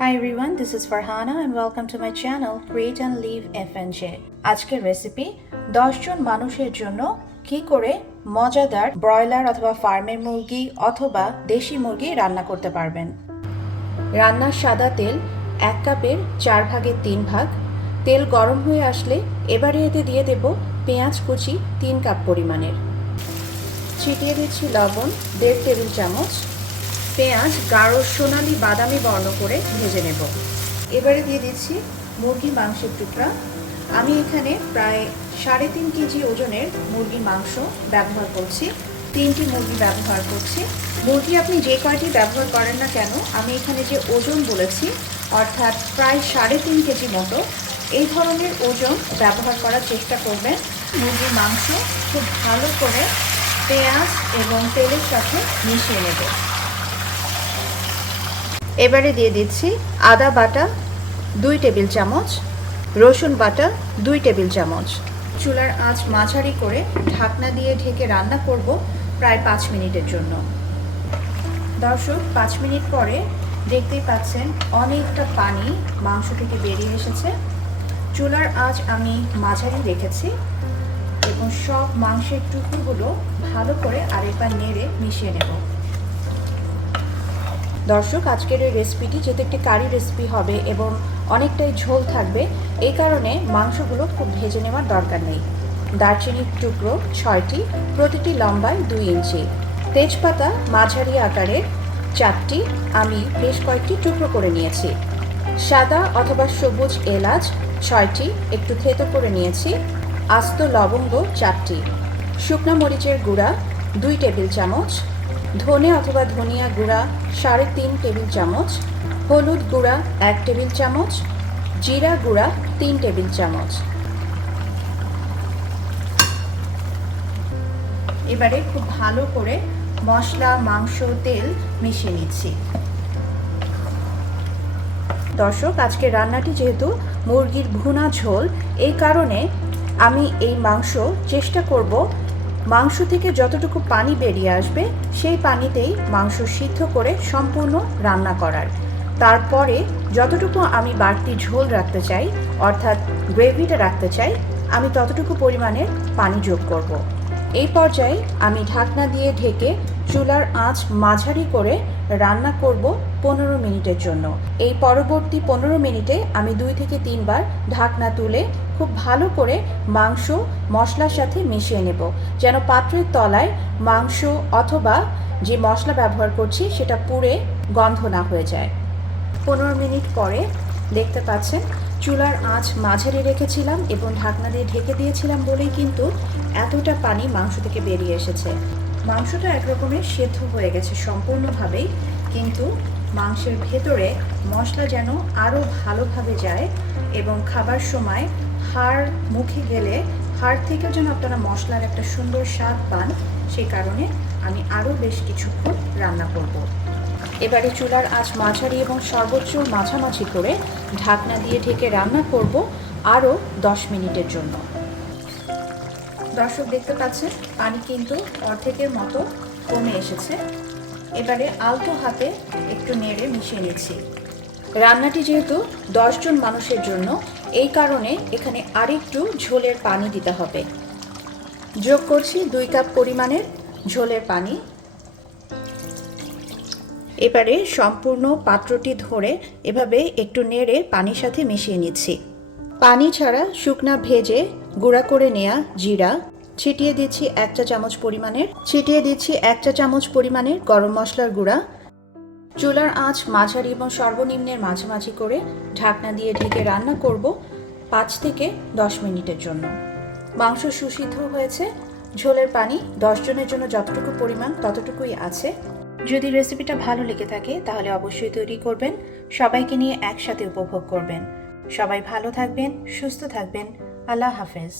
Hi everyone, this is Farhana and welcome to my channel Create and Live FNJ. আজকের recipe 10 জন মানুষের জন্য কি করে মজাদার ব্রয়লার অথবা ফার্মের মুরগি অথবা দেশি মুরগি রান্না করতে পারবেন। রান্নার সাদা তেল 1 কাপের 4 ভাগের 3 ভাগ। তেল গরম হয়ে আসলে এবারে এতে দিয়ে দেব পেঁয়াজ কুচি 3 কাপ পরিমাণের। ছিটিয়ে দিচ্ছি লবণ 1.5 টেবিল চামচ। পেঁয়াজ গাঢ় সোনালি বাদামি বর্ণ করে ভেজে নেব। এবারে দিয়ে দিচ্ছি মুরগির মাংসের টুকরা। আমি এখানে প্রায় 3.5 কেজি ওজনের মুরগির মাংস ব্যবহার করছি। 3টি মুরগি ব্যবহার করছি। মুরগি আপনি যে কয়টি ব্যবহার করেন না কেন, আমি এখানে যে ওজন বলেছি অর্থাৎ প্রায় 3.5 কেজি মতো এই ধরনের ওজন ব্যবহার করার চেষ্টা করবেন। মুরগির মাংস খুব ভালো করে পেঁয়াজ এবং তেলের সাথে মিশিয়ে নেব। এবারে দিয়ে দিচ্ছি আদা বাটা 2 টেবিল চামচ, রসুন বাটা 2 টেবিল চামচ। চুলার আঁচ মাঝারি করে ঢাকনা দিয়ে ঢেকে রান্না করব প্রায় 5 মিনিটের জন্য। দর্শক, 5 মিনিট পরে দেখতেই পাচ্ছেন অনেকটা পানি মাংস থেকে বেরিয়ে এসেছে। চুলার আঁচ আমি মাঝারি রেখেছি এবং সব মাংসের টুকরোগুলো ভালো করে আরেকবার নেড়ে মিশিয়ে নেব। দর্শক, আজকের এই রেসিপিটি যেহেতু একটি কারি রেসিপি হবে এবং অনেকটাই ঝোল থাকবে, এই কারণে মাংসগুলো খুব ভেজে নেওয়ার দরকার নেই। দারচিনির টুকরো 6টি, প্রতিটি লম্বায় 2 ইঞ্চি। তেজপাতা মাঝারি আকারের 4টি, আমি বেশ কয়েকটি টুকরো করে নিয়েছি। সাদা অথবা সবুজ এলাচ 6টি, একটু থেতো করে নিয়েছি। আস্ত লবঙ্গ 4টি। শুকনো মরিচের গুঁড়া 2 টেবিল চামচ। ধনে অথবা ধনিয়া গুঁড়া 3.5 টেবিল চামচ। হলুদ গুঁড়া 1 টেবিল চামচ। জিরা গুঁড়া 3 টেবিল চামচ। এবারে খুব ভালো করে মশলা, মাংস, তেল মিশিয়ে নিচ্ছি। দর্শক, আজকে রান্নাটি যেহেতু মুরগির ভুনা ঝোল, এই কারণে আমি এই মাংস চেষ্টা করব মাংস থেকে যতটুকু পানি বেরিয়ে আসবে সেই পানিতেই মাংস সিদ্ধ করে সম্পূর্ণ রান্না করার। তারপরে যতটুকু আমি বাড়তি ঝোল রাখতে চাই অর্থাৎ গ্রেভিটা রাখতে চাই, আমি ততটুকু পরিমাণের পানি যোগ করব। এই পর্যায়ে আমি ঢাকনা দিয়ে ঢেকে চুলার আঁচ মাঝারি করে রান্না করব 15 মিনিটের জন্য। এই পরবর্তী 15 মিনিটে আমি 2 থেকে 3 বার ঢাকনা তুলে খুব ভালো করে মাংস মশলার সাথে মিশিয়ে নেব, যেন পাত্রের তলায় মাংস অথবা যে মশলা ব্যবহার করছি সেটা পুড়ে গন্ধ না হয়ে যায়। 15 মিনিট পরে দেখতে পাচ্ছেন চুলার আঁচ মাঝারি রেখেছিলাম এবং ঢাকনা দিয়ে ঢেকে দিয়েছিলাম বলেই কিন্তু এতটা পানি মাংস থেকে বেরিয়ে এসেছে। মাংসটা একরকমের সেদ্ধ হয়ে গেছে সম্পূর্ণভাবেই, কিন্তু মাংসের ভেতরে মশলা যেন আরও ভালোভাবে যায় এবং খাবার সময় হাড় মুখে গেলে হাড় থেকেও যেন আপনারা মশলার একটা সুন্দর স্বাদ পান, সেই কারণে আমি আরও বেশ কিছুক্ষণ রান্না করব। এবারে চুলার আঁচ মাঝারি এবং সর্বোচ্চ মাঝামাঝি করে ঢাকনা দিয়ে ঢেকে রান্না করব আরও 10 মিনিটের জন্য। দর্শক, দেখতে পাচ্ছেন পানি কিন্তু অর্ধেকের মতো কমে এসেছে। এবারে আলতো হাতে একটু নেড়ে মিশিয়ে নিচ্ছি। রান্নাটি যেহেতু 10 জন মানুষের জন্য, এই কারণে এখানে আরেকটু ঝোলের পানি দিতে হবে। যোগ করছি 2 কাপ পরিমাণের ঝোলের পানি। এবারে সম্পূর্ণ পাত্রটি ধরে এভাবে একটু নেড়ে পানির সাথে মিশিয়ে নিচ্ছি। পানি ছাড়া শুকনা ভেজে গুঁড়া করে নেওয়া জিরা ছিটিয়ে দিচ্ছি 1 চা চামচ পরিমাণের গরম মশলার গুঁড়া। চুলার আঁচ মাঝারি এবং সর্বনিম্নের মাঝামাঝি করে ঢাকনা দিয়ে ঢেকে রান্না করব 5 থেকে 10 মিনিটের জন্য। মাংস সুসিদ্ধ হয়েছে। ঝোলের পানি 10 জনের জন্য যতটুকু পরিমাণ ততটুকুই আছে। যদি রেসিপিটা ভালো লেগে থাকে তাহলে অবশ্যই তৈরি করবেন, সবাইকে নিয়ে একসাথে উপভোগ করবেন। সবাই ভালো থাকবেন, সুস্থ থাকবেন। আল্লাহ হাফেজ।